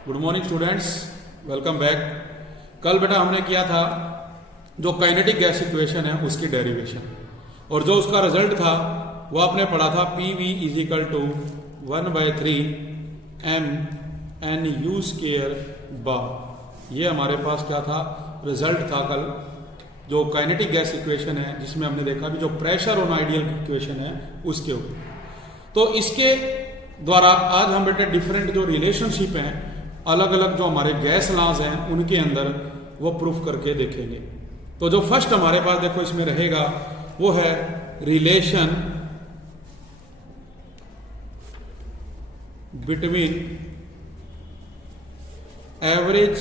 Good morning students, welcome back. कल बेटा हमने किया था जो काइनेटिक गैस इक्वेशन है उसकी डेरिवेशन, और जो उसका रिजल्ट था वो आपने पढ़ा था P V is equal to 1/3 mNu² bar. ये हमारे पास क्या था, रिजल्ट था कल जो काइनेटिक गैस इक्वेशन है, जिसमें हमने देखा भी जो प्रेशर ऑन आइडियल इक्वेशन है उसके ऊपर। तो इसके द्वारा आज हम बेटे डिफरेंट जो रिलेशनशिप हैं अलग अलग जो हमारे गैस लॉज हैं उनके अंदर वो प्रूफ करके देखेंगे। तो जो फर्स्ट हमारे पास देखो इसमें रहेगा वो है relation between average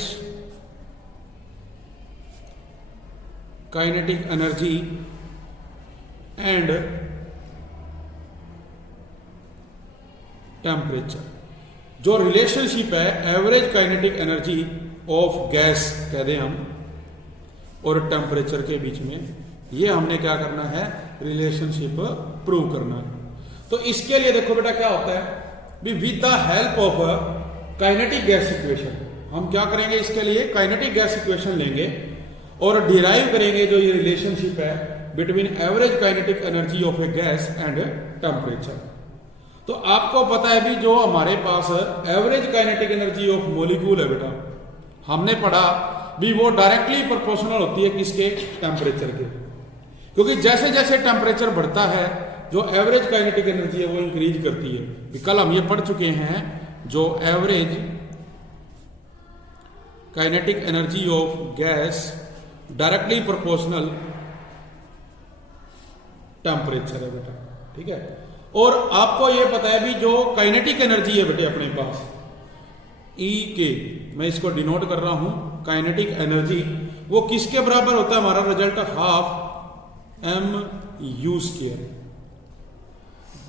kinetic energy and temperature. जो रिलेशनशिप है average kinetic energy of gas कह दें हम और टेम्परेचर के बीच में, ये हमने क्या करना है, रिलेशनशिप प्रूव करना है। तो इसके लिए देखो बेटा क्या होता है, with the help of kinetic gas equation हम क्या करेंगे, इसके लिए काइनेटिक गैस इक्वेशन लेंगे और डिराइव करेंगे जो ये रिलेशनशिप है between average kinetic energy of a gas and temperature. तो आपको पता है भी जो हमारे पास average kinetic energy of molecule है बेटा, हमने पढ़ा भी वो डायरेक्टली प्रोपोर्शनल होती है किसके, टेम्परेचर के। क्योंकि जैसे जैसे टेम्परेचर बढ़ता है जो एवरेज काइनेटिक एनर्जी है वो इंक्रीज करती है। कल हम ये पढ़ चुके हैं जो average kinetic energy of gas directly proportional temperature है बेटा, ठीक है। और आपको यह पता है भी जो काइनेटिक एनर्जी है बेटे अपने पास ई के, मैं इसको डिनोट कर रहा हूं काइनेटिक एनर्जी, वो किसके बराबर होता है, हमारा रिजल्ट हाफ mU²,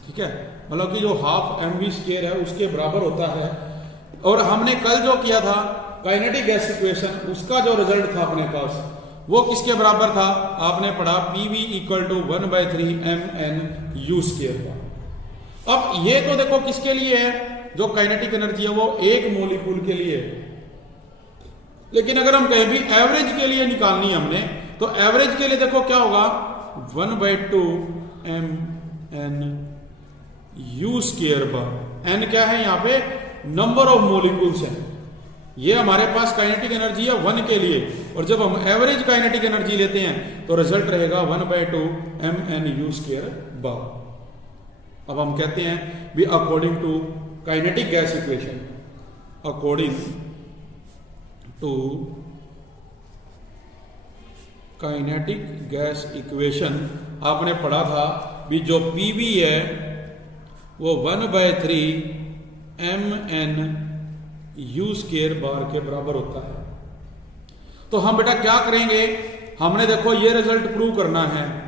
ठीक है। मतलब कि जो हाफ mV² है उसके बराबर होता है। और हमने कल जो किया था काइनेटिक गैस इक्वेशन, उसका जो रिजल्ट था अपने पास वो किसके बराबर था, आपने पढ़ा PV = 1/3 mNu²। अब ये तो देखो किसके लिए है, जो काइनेटिक एनर्जी है वो एक मॉलिक्यूल के लिए है। लेकिन अगर हम कहें भी एवरेज के लिए निकालनी है हमने, तो एवरेज के लिए देखो क्या होगा, 1/2 mNu² बार। n क्या है, यहां पे नंबर ऑफ मॉलिक्यूल्स है। ये हमारे पास काइनेटिक एनर्जी है 1 के लिए, और जब हम एवरेज काइनेटिक एनर्जी लेते हैं तो रिजल्ट रहेगा 1/2 mNu² बार। अब हम कहते हैं भी according to kinetic gas equation, according to kinetic gas equation आपने पढ़ा था भी जो PV है वो 1/3 mNu² बार के बराबर होता है। तो हम बेटा क्या करेंगे, हमने देखो ये रिजल्ट प्रूव करना है।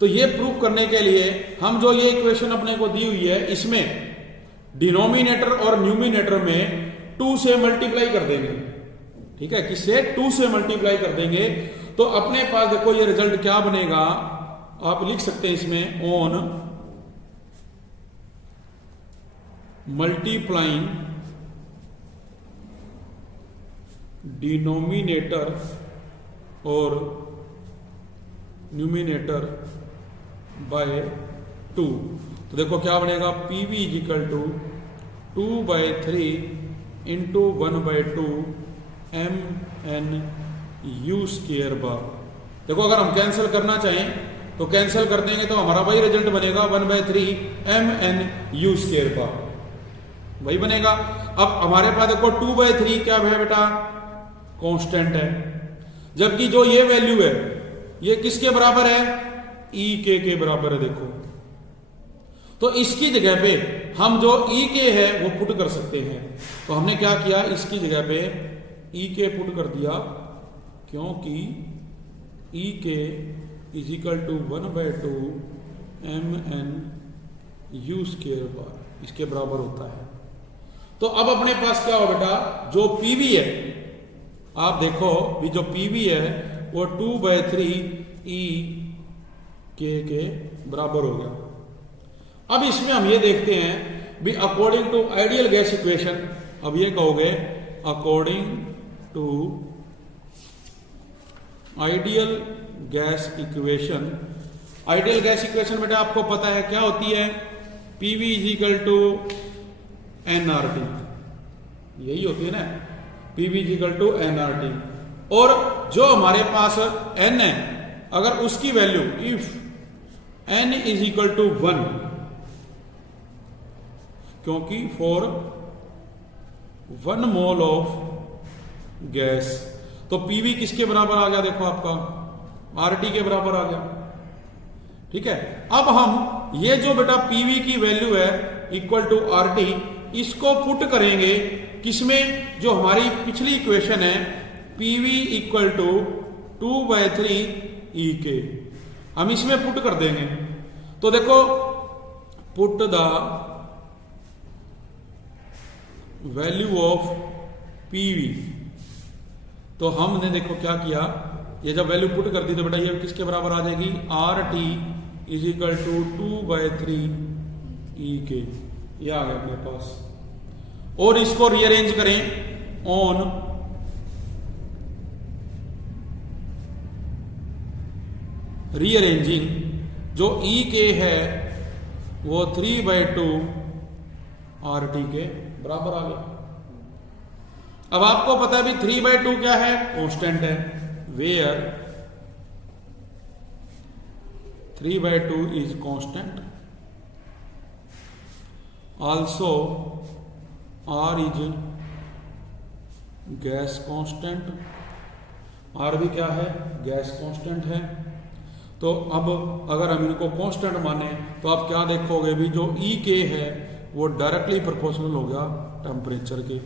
तो ये प्रूव करने के लिए हम जो ये इक्वेशन अपने को दी हुई है इसमें डिनोमिनेटर और न्यूमिनेटर में 2 से मल्टीप्लाई कर देंगे, ठीक है। किससे, 2 से मल्टीप्लाई कर देंगे। तो अपने पास देखो ये रिजल्ट क्या बनेगा, आप लिख सकते हैं इसमें ऑन मल्टीप्लाइंग डिनोमिनेटर और न्यूमिनेटर बाय 2। तो देखो क्या बनेगा, PV = 2/3 × 1/2 mNu² बार। देखो अगर हम कैंसिल करना चाहें तो कैंसिल कर देंगे तो हमारा वही रिजल्ट बनेगा 1/3 mNu² बार, वही बनेगा। अब हमारे पास देखो 2/3 क्या है बेटा, कांस्टेंट है, जबकि जो ये वैल्यू है ये किसके बराबर है, के बराबर है। देखो तो इसकी जगह पे हम जो के है वो पुट कर सकते हैं। तो हमने क्या किया, इसकी जगह पे के पुट कर दिया, क्योंकि के = 1/2 mNu² बार इसके बराबर होता है। तो अब अपने पास क्या हो बेटा, जो PV है, आप देखो भी जो PV है वो 2/3 के बराबर हो गया। अब इसमें हम ये देखते हैं भी according to ideal gas equation अब ये कहोगे according to ideal gas equation. Ideal gas equation बेटा आपको पता है क्या होती है, PV is equal to nRT, यही होती है ना, PV is equal to nRT. और जो हमारे पास एन है, अगर उसकी value if n is equal to 1, क्योंकि फॉर 1 मोल ऑफ गैस, तो पीवी किसके बराबर आ गया, देखो आपका आरटी के बराबर आ गया। ठीक है, अब हम ये जो बेटा पीवी की वैल्यू है इक्वल टू आरटी, इसको पुट करेंगे किसमें, जो हमारी पिछली इक्वेशन है पीवी इक्वल टू 2/3 ई के, हम इसमें पुट कर देंगे। तो देखो put the value of PV, तो हमने देखो क्या किया, ये जब वैल्यू पुट कर दी तो बेटा ये किसके बराबर आ जाएगी, R T is equal to 2/3 E K, ये आ गया अपने पास। और इसको रीअरेंज करें ऑन रीअरेंजिंग, जो ई के है वो 3/2 आर टी के बराबर आ गया। अब आपको पता है भी 3/2 क्या है, कांस्टेंट है, where 3/2 is constant, also R is gas constant, R भी क्या है, गैस कांस्टेंट है। तो अब अगर हम इनको कांस्टेंट माने तो आप क्या देखोगे भी, जो ई के है वो डायरेक्टली प्रोपोर्शनल हो गया टेम्परेचर के।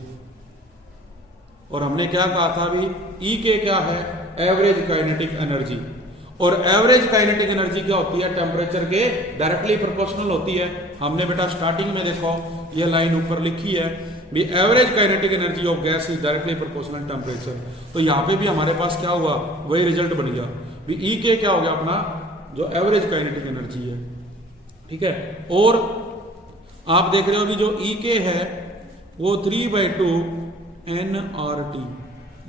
और हमने क्या कहा था भी, ई के क्या है, एवरेज काइनेटिक एनर्जी, और एवरेज काइनेटिक एनर्जी क्या होती है, टेम्परेचर के डायरेक्टली प्रोपोर्शनल होती है। हमने बेटा स्टार्टिंग में देखो ये लाइन ऊपर लिखी है भी, average kinetic energy of gas is directly proportional temperature. तो यहाँ पे भी हमारे पास क्या हुआ, वही रिजल्ट बन गया भी, ई के क्या हो गया अपना जो एवरेज काइनेटिक एनर्जी है। ठीक है, और आप देख रहे हो भी जो ई के है वो 3/2 nRT,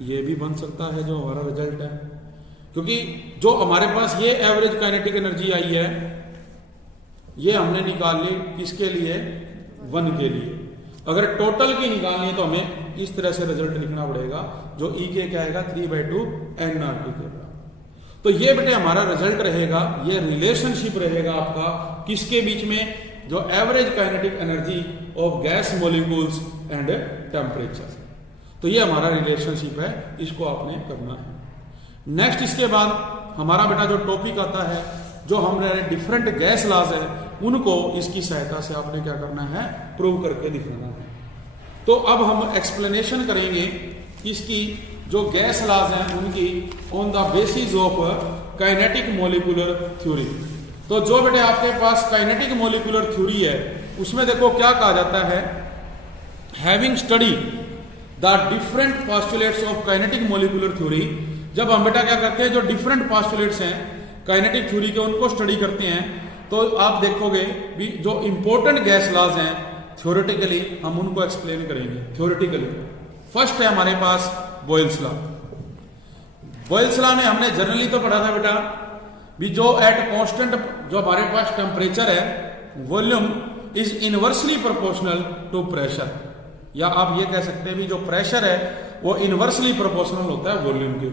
ये भी बन सकता है जो हमारा रिजल्ट है, क्योंकि जो हमारे पास ये एवरेज काइनेटिक एनर्जी आई है ये हमने निकाल ली किसके लिए, 1 के लिए। अगर टोटल की निकालनी है तो हमें इस तरह से रिजल्ट लिखना पड़ेगा, जो ई के क्या आएगा 3/2 nRT के बराबर। तो ये बेटे हमारा रिजल्ट रहेगा, ये रिलेशनशिप रहेगा आपका किसके बीच में, जो average kinetic energy of gas molecules and temperature. तो ये हमारा रिलेशनशिप है, इसको आपने करना है। नेक्स्ट इसके बाद हमारा बेटा जो टॉपिक आता है, जो हमारे डिफरेंट गैस लॉज है उनको इसकी सहायता से आपने क्या करना है, प्रूव करके दिखाना है। तो अब हम एक्सप्लेनेशन करेंगे इसकी जो गैस लॉज हैं उनकी on the basis of kinetic molecular theory. तो जो बेटे आपके पास काइनेटिक मॉलिक्यूलर थ्योरी है उसमें देखो क्या कहा जाता है, having study the different postulates of kinetic molecular theory. जब हम बेटा क्या करते हैं, जो डिफरेंट पोस्टुलेट्स हैं काइनेटिक थ्योरी के उनको स्टडी करते हैं, तो आप देखोगे भी जो इंपॉर्टेंट गैस लॉज हैं थ्योरेटिकली हम उनको एक्सप्लेन करेंगे थ्योरेटिकली। फर्स्ट है हमारे पास बॉयल्स लॉ। बॉयल्स लॉ में हमने जनरली तो पढ़ा था बेटा भी, जो एट कांस्टेंट जो हमारे पास टेम्परेचर है volume is inversely proportional to pressure, या आप ये कह सकते हैं भी जो प्रेशर है वो इनवर्सली प्रोपोर्शनल होता है वॉल्यूम के।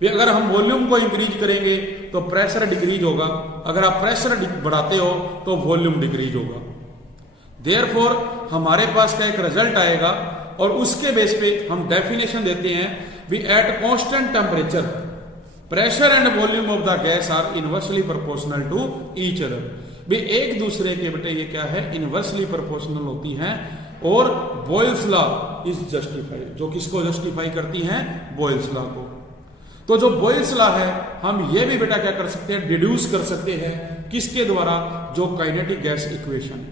भी अगर हम वॉल्यूम को इंक्रीज करेंगे तो प्रेशर डिक्रीज होगा, अगर आप प्रेशर बढ़ाते हो तो वॉल्यूम डिक्रीज होगा। देयरफॉर हमारे पास का एक रिजल्ट आएगा और उसके बेस पे हम डेफिनेशन देते हैं भी, at constant temperature pressure and volume of the gas are inversely proportional to each other. भी एक दूसरे के बेटे ये क्या है, इनवर्सली प्रोपोर्शनल होती हैं। और बॉयल्स लॉ इज जस्टिफाइड, जो किसको जस्टिफाई करती हैं, बॉयल्स लॉ को। तो जो बॉयल्स लॉ है हम ये भी बेटा क्या कर सकते हैं, डिड्यूस कर सकते हैं किसके द्वारा, जो काइनेटिक गैस इक्वेशन।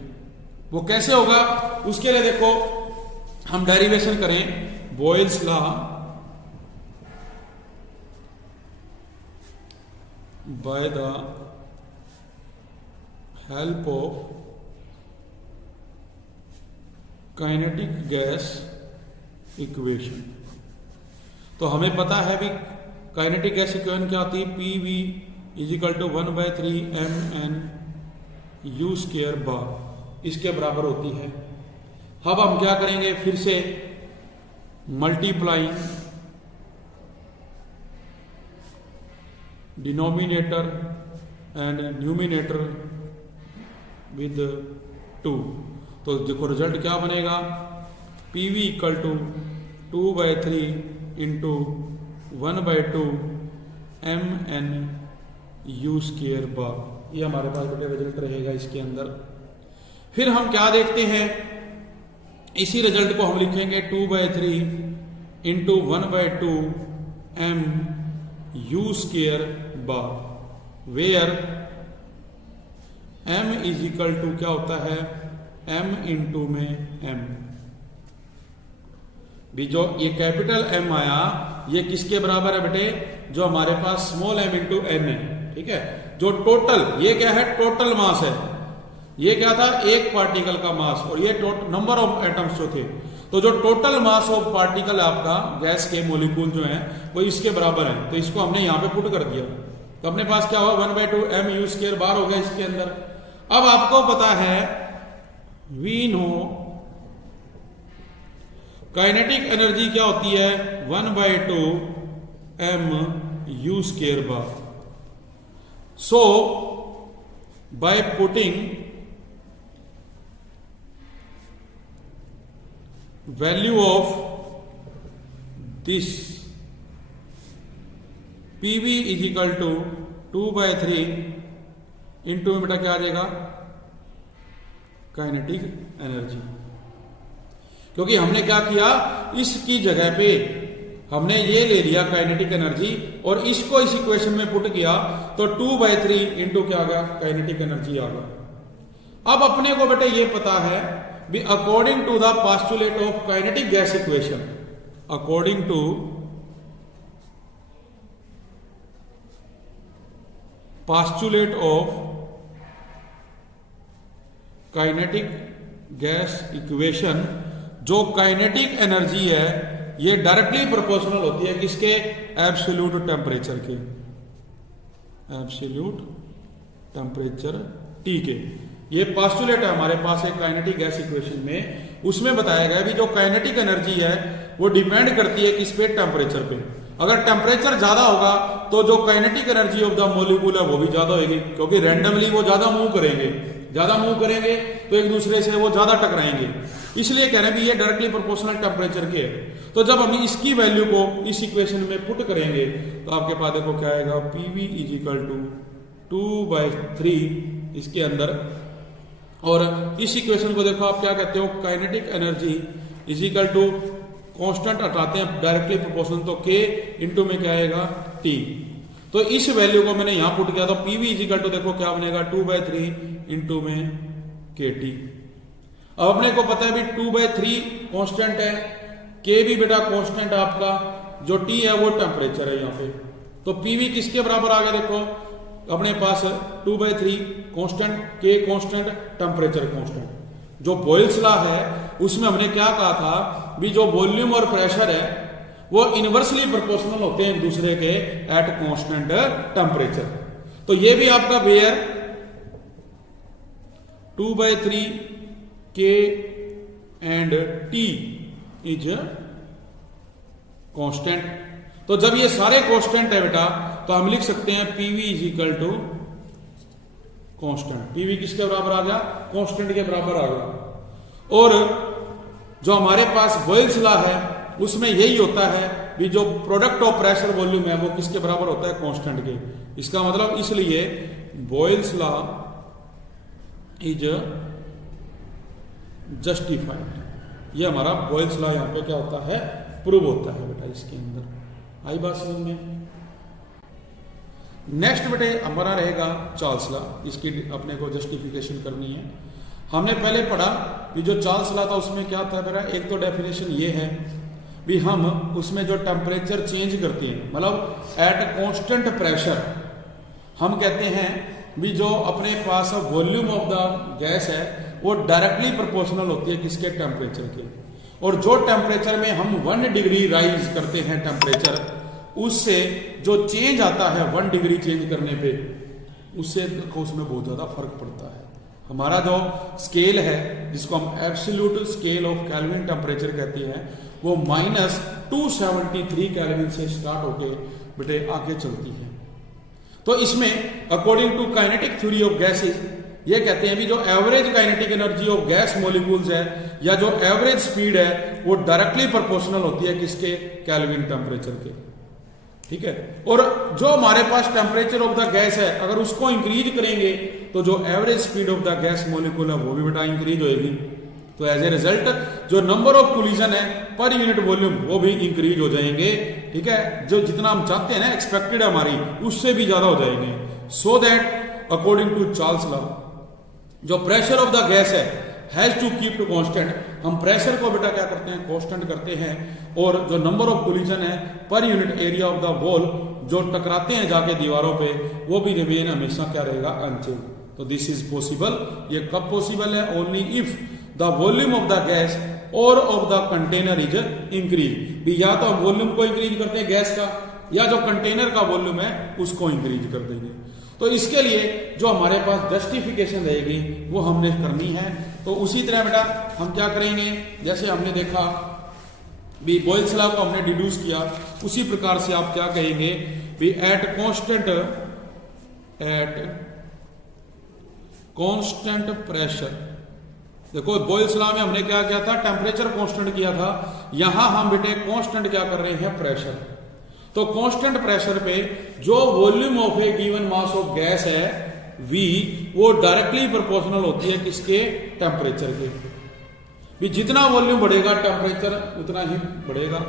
वो कैसे होगा, उसके लिए देखो हम डेरिवेशन करें Boyle's law by the help of kinetic gas equation. तो हमें पता है भी काइनेटिक गैस इक्वेशन क्या होती है, P V is equal to 1/3 mn/u² bar, इसके बराबर होती है। अब हम क्या करेंगे, फिर से multiplying denominator and numerator with 2। तो देखो रिजल्ट क्या बनेगा, P V equal to 2/3 into 1/2 mn/u² bar. ये हमारे पास बेटे रिजल्ट रहेगा इसके अंदर। फिर हम क्या देखते हैं, इसी रिजल्ट को हम लिखेंगे 2/3 into 1/2 m/u² bar, where m is equal to क्या होता है, m इंटू में m। भी जो ये कैपिटल M आया ये किसके बराबर है बेटे, जो हमारे पास स्मॉल m इंटू m है, ठीक है। जो टोटल, ये क्या है, टोटल मास है, ये क्या था, एक पार्टिकल का मास, और ये नंबर ऑफ एटम्स जो थे। तो जो टोटल मास ऑफ पार्टिकल आपका गैस के मोलिक्यूल जो है वो इसके बराबर है। तो इसको हमने यहां पे पुट कर दिया, तो अपने पास क्या हुआ, 1/2 mU² बार हो गया इसके अंदर। अब आपको पता है, वी नो काइनेटिक एनर्जी क्या होती है, 1/2 mU² bar. So by putting value of this PV is equal to 2/3 into में बेटा क्या आ जाएगा, काइनेटिक एनर्जी। क्योंकि हमने क्या किया, इसकी जगह पे हमने ये ले लिया काइनेटिक एनर्जी और इसको इस इक्वेशन में पुट किया, तो 2/3 इंटू क्या आ गया, काइनेटिक एनर्जी आ गया। अब अपने को बेटे ये पता है भी according to the postulate of kinetic gas equation, according to postulate of kinetic gas equation, जो काइनेटिक एनर्जी है ये डायरेक्टली प्रोपोर्शनल होती है किसके, एब्सोल्यूट टेम्परेचर के, एब्सोल्यूट टेम्परेचर T के। ये पोस्टुलेट है हमारे पास एक काइनेटिक गैस इक्वेशन में, उसमें बताया गया भी जो काइनेटिक एनर्जी है वो डिपेंड करती है किस पे, टेम्परेचर पे। अगर टेम्परेचर ज्यादा होगा तो जो kinetic energy of the molecule है वो भी ज्यादा होगी, क्योंकि रैंडमली वो ज्यादा मूव करेंगे, ज्यादा मूव करेंगे तो एक दूसरे से वो ज्यादा टकराएंगे। इसलिए कह रहे हैं भी ये डायरेक्टली प्रोपोर्शनल टेम्परेचर के है। तो जब हम इसकी वैल्यू को इस इक्वेशन में पुट करेंगे तो आपके पास देखो क्या आएगा, PV इज इक्वल टू 2/3 इसके अंदर। और इस इक्वेशन को देखो आप क्या कहते हो, kinetic energy is equal to constant हटाते हैं डायरेक्टली प्रोपोर्शनल, तो K इंटू में क्या आएगा, T। तो इस वैल्यू को मैंने यहां पुट किया, तो PV इज इक्वल टू देखो क्या बनेगा, 2/3 इंटू में KT। अब अपने को पता है भी 2/3 कांस्टेंट है, K भी बेटा कांस्टेंट आपका, जो T है वो टेम्परेचर है यहाँ पे। तो PV किसके बराबर आ गया, देखो अपने पास 2/3 constant, K constant, temperature constant. जो बॉयल्स लॉ है उसमें हमने क्या कहा था भी जो वॉल्यूम और प्रेशर है वो इनवर्सली प्रोपोर्शनल होते हैं एक दूसरे के एट कांस्टेंट टेम्परेचर। तो ये भी आपका where 2/3 K and T is constant. तो जब ये सारे कांस्टेंट है बेटा तो हम लिख सकते हैं PV is equal to constant. PV किसके बराबर आ गया, कांस्टेंट के बराबर आ गया। और जो हमारे पास बॉयल्स लॉ है उसमें यही होता है भी जो प्रोडक्ट ऑफ प्रेशर वॉल्यूम है वो किसके बराबर होता है, कांस्टेंट के। इसका मतलब इसलिए बॉयल्स लॉ इज जस्टिफाइड। ये हमारा बॉयल्स लॉ यहां पे क्या होता है, प्रूव होता है बेटा इसके अंदर। आई बात समझ में। नेक्स्ट बेटे हमारा रहेगा चार्ल्स लॉ, इसकी अपने को जस्टिफिकेशन करनी है। हमने पहले पढ़ा कि जो चार्ल्स लॉ था उसमें क्या था मेरा, एक तो डेफिनेशन ये है भी हम उसमें जो टेम्परेचर चेंज करते हैं, मतलब एट कांस्टेंट प्रेशर, हम कहते हैं भी जो अपने पास वॉल्यूम ऑफ द गैस है वो डायरेक्टली प्रोपोर्शनल होती है किसके, टेम्परेचर के। और जो टेम्परेचर में हम 1 डिग्री राइज करते हैं टेम्परेचर, उससे जो चेंज आता है 1 डिग्री चेंज करने पे, उससे देखो उसमें बहुत ज्यादा फर्क पड़ता है। हमारा जो स्केल है जिसको हम absolute scale of kelvin temperature कहते हैं, वो -273 केल्विन से स्टार्ट होके बेटे आगे चलती है। तो इसमें according to kinetic theory of gases ये कहते हैं भी जो average kinetic energy of gas molecules है या जो एवरेज स्पीड है वो डायरेक्टली प्रोपोर्शनल होती है किसके, केल्विन टेम्परेचर के। ठीक है, और जो हमारे पास टेम्परेचर ऑफ द गैस है अगर उसको इंक्रीज करेंगे तो जो average speed of the gas molecule है वो भी बेटा इंक्रीज होएगी। तो एज ए रिजल्ट जो नंबर ऑफ कोलिजन है पर यूनिट वॉल्यूम वो भी इंक्रीज हो जाएंगे। ठीक है, जो जितना हम चाहते हैं ना एक्सपेक्टेड हमारी उससे भी ज्यादा हो जाएंगे। So that according to Charles law जो प्रेशर ऑफ द गैस है has to keep to constant, हम प्रेशर को बेटा क्या करते हैं, कांस्टेंट करते हैं, और जो नंबर ऑफ कोलिजन है per unit area of the wall जो टकराते हैं जाके दीवारों पे वो भी रिमेन हमेशा क्या रहेगा, अनचेंज। तो दिस इज पॉसिबल, ये कब पॉसिबल है, only if the volume of the gas और of the container is increase. या तो हम वॉल्यूम को इंक्रीज करते हैं गैस का, या जो कंटेनर का वॉल्यूम है उसको इंक्रीज कर देंगे। तो इसके लिए जो हमारे पास जस्टिफिकेशन रहेगी वो हमने करनी है। तो उसी तरह बेटा हम क्या करेंगे, जैसे हमने देखा भी बॉयल्स लॉ को हमने डिड्यूस किया, उसी प्रकार से आप क्या कहेंगे भी एट कांस्टेंट प्रेशर। देखो बॉयल्स लॉ में हमने क्या किया था, टेम्परेचर कांस्टेंट किया था, यहां हम बेटे कांस्टेंट क्या कर रहे हैं, प्रेशर। तो कांस्टेंट प्रेशर पे जो volume of A given mass of gas है V वो डायरेक्टली प्रोपोर्शनल होती है किसके, टेम्परेचर के। भी जितना वॉल्यूम बढ़ेगा टेम्परेचर उतना ही बढ़ेगा।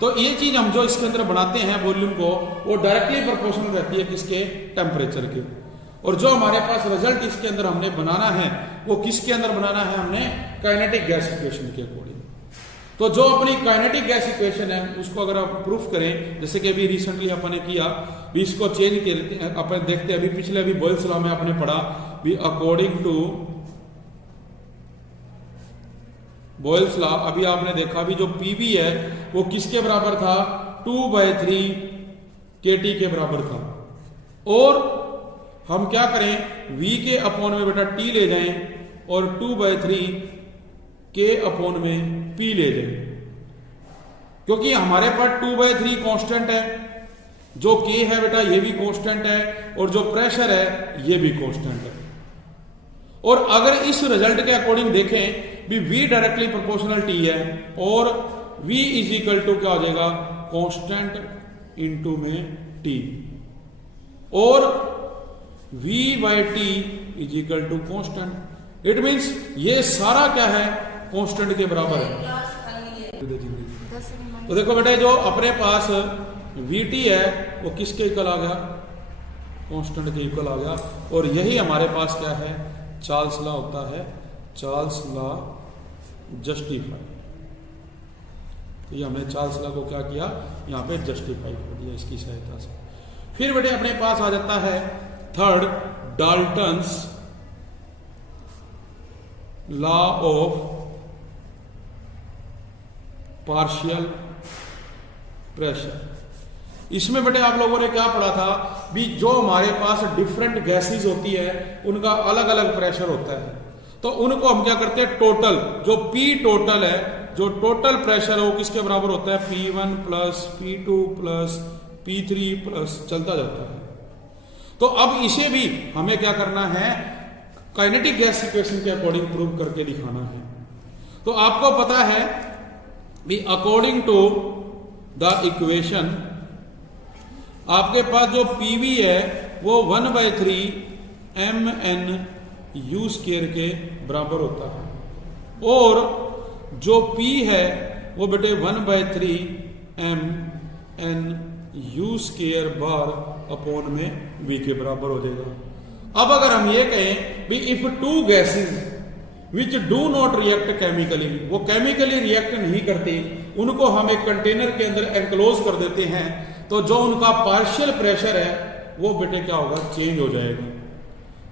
तो ये चीज हम जो इसके अंदर बनाते हैं वॉल्यूम को वो डायरेक्टली प्रोपोर्शनल रहती है किसके, टेम्परेचर के। और जो हमारे पास रिजल्ट इसके अंदर हमने बनाना है वो किसके अंदर बनाना है, हमने काइनेटिक गैस इक्वेशन के अकॉर्डिंग। तो जो अपनी काइनेटिक गैस इक्वेशन है उसको अगर आप प्रूफ करें, जैसे कि अभी रिसेंटली अपन ने किया भी, इसको चेंज करते अपन देखते हैं। अभी पिछले अभी बॉयल्स लॉ में आपने पढ़ा भी अकॉर्डिंग टू बॉयल्स लॉ, अभी आपने देखा भी जो पीवी है वो किसके बराबर था, 2/3 kT के बराबर था। और हम क्या करें, V के अपॉन में बेटा T ले जाएं और 2/3 के अपॉन में P ले जाएं, क्योंकि हमारे पास 2/3 कांस्टेंट है, जो K है बेटा ये भी कांस्टेंट है, और जो प्रेशर है ये भी कांस्टेंट है। और अगर इस रिजल्ट के अकॉर्डिंग देखें भी V डायरेक्टली प्रोपोर्शनल T है और V इज इक्वल टू क्या हो जाएगा, कांस्टेंट इनटू में T, और V/T is equal to constant. It means ये सारा क्या है, कांस्टेंट के बराबर है। तो देखो बेटे जो अपने पास Vt है वो किसके इक्वल आ गया, कांस्टेंट के इक्वल आ गया। और यही हमारे पास क्या है, चार्ल्स लॉ होता है, चार्ल्स लॉ जस्टिफाई। तो ये हमने चार्ल्स लॉ को क्या किया, यहाँ पे जस्टिफाई कर दिया इसकी सहायता से। फिर बेटे अपने पास आ जाता है third, Dalton's law of partial pressure. इसमें बेटे आप लोगों ने क्या पढ़ा था भी, जो हमारे पास डिफरेंट गैसेस होती है उनका अलग अलग प्रेशर होता है। तो उनको हम क्या करते हैं, टोटल जो P टोटल है, जो टोटल प्रेशर है वो किसके बराबर होता है, P1 plus P2 plus P3 plus चलता जाता है। तो अब इसे भी हमें क्या करना है, काइनेटिक गैस इक्वेशन के अकॉर्डिंग प्रूव करके दिखाना है। तो आपको पता है भी अकॉर्डिंग टू द इक्वेशन आपके पास जो पीवी है वो 1/3 mn(u²) के बराबर होता है, और जो P है वो बेटे 1/3 mn(u² बार अपॉन में V के बराबर हो जाएगा। अब अगर हम ये कहें भी if two gases which do not react chemically, वो केमिकली रिएक्ट नहीं करती, उनको हम एक कंटेनर के अंदर एनक्लोज कर देते हैं, तो जो उनका पार्शियल प्रेशर है वो बेटे क्या होगा, चेंज हो जाएगा।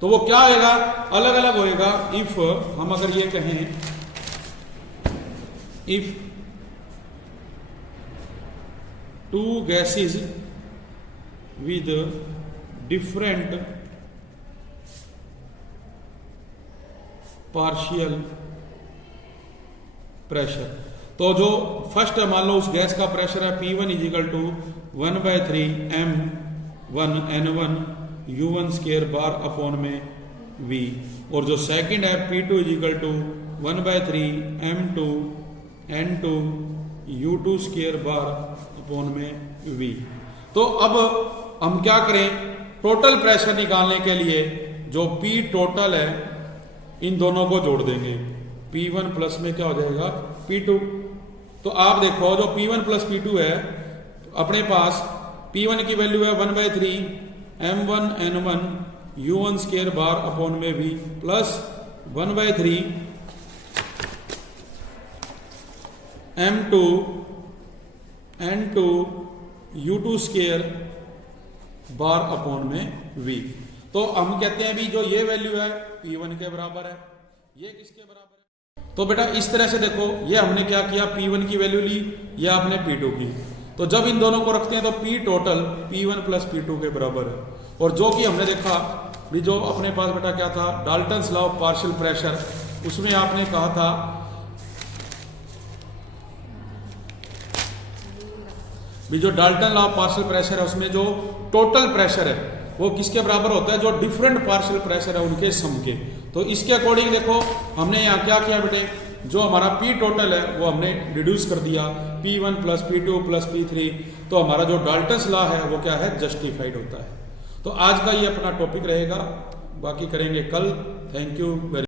तो वो क्या होगा, अलग अलग होएगा। इफ हम अगर ये कहें, if two gases with different partial pressure. तो जो फर्स्ट मान लो उस गैस का प्रेशर है P1 is equal to 1/3 M1N1 U1 square bar upon में V, और जो सेकंड है P2 is equal to 1/3 M2N2 U2 square bar upon में V। तो अब हम क्या करें, टोटल प्रेशर निकालने के लिए जो P टोटल है इन दोनों को जोड़ देंगे, P1 प्लस में क्या हो जाएगा P2। तो आप देखो जो P1 प्लस P2 है, अपने पास P1 की वैल्यू है 1/3 M1N1 U1 square bar upon में V plus 1/3 M2N2 U2 square bar upon में V। तो हम कहते हैं भी जो ये वैल्यू है P1 के बराबर है, ये किसके बराबर है। तो बेटा इस तरह से देखो, ये हमने क्या किया, P1 की वैल्यू ली या आपने P2 की। तो जब इन दोनों को रखते हैं तो P total P1 plus P2 के बराबर है। और जो कि हमने देखा भी, जो अपने पास बेटा क्या था, Dalton's law of partial pressure, उसमें आपने कहा था भी जो Dalton law of partial pressure है उसमें जो टोटल प्रेशर है वो किसके बराबर होता है, जो डिफरेंट पार्शियल प्रेशर है उनके सम के। तो इसके अकॉर्डिंग देखो हमने यहाँ क्या किया बेटे, जो हमारा P टोटल है वो हमने रिड्यूस कर दिया P1 plus P2 plus P3। तो हमारा जो डाल्टन्स लॉ है वो क्या है, जस्टिफाइड होता है। तो आज का ये अपना टॉपिक रहेगा, बाकी करेंगे कल। Thank you very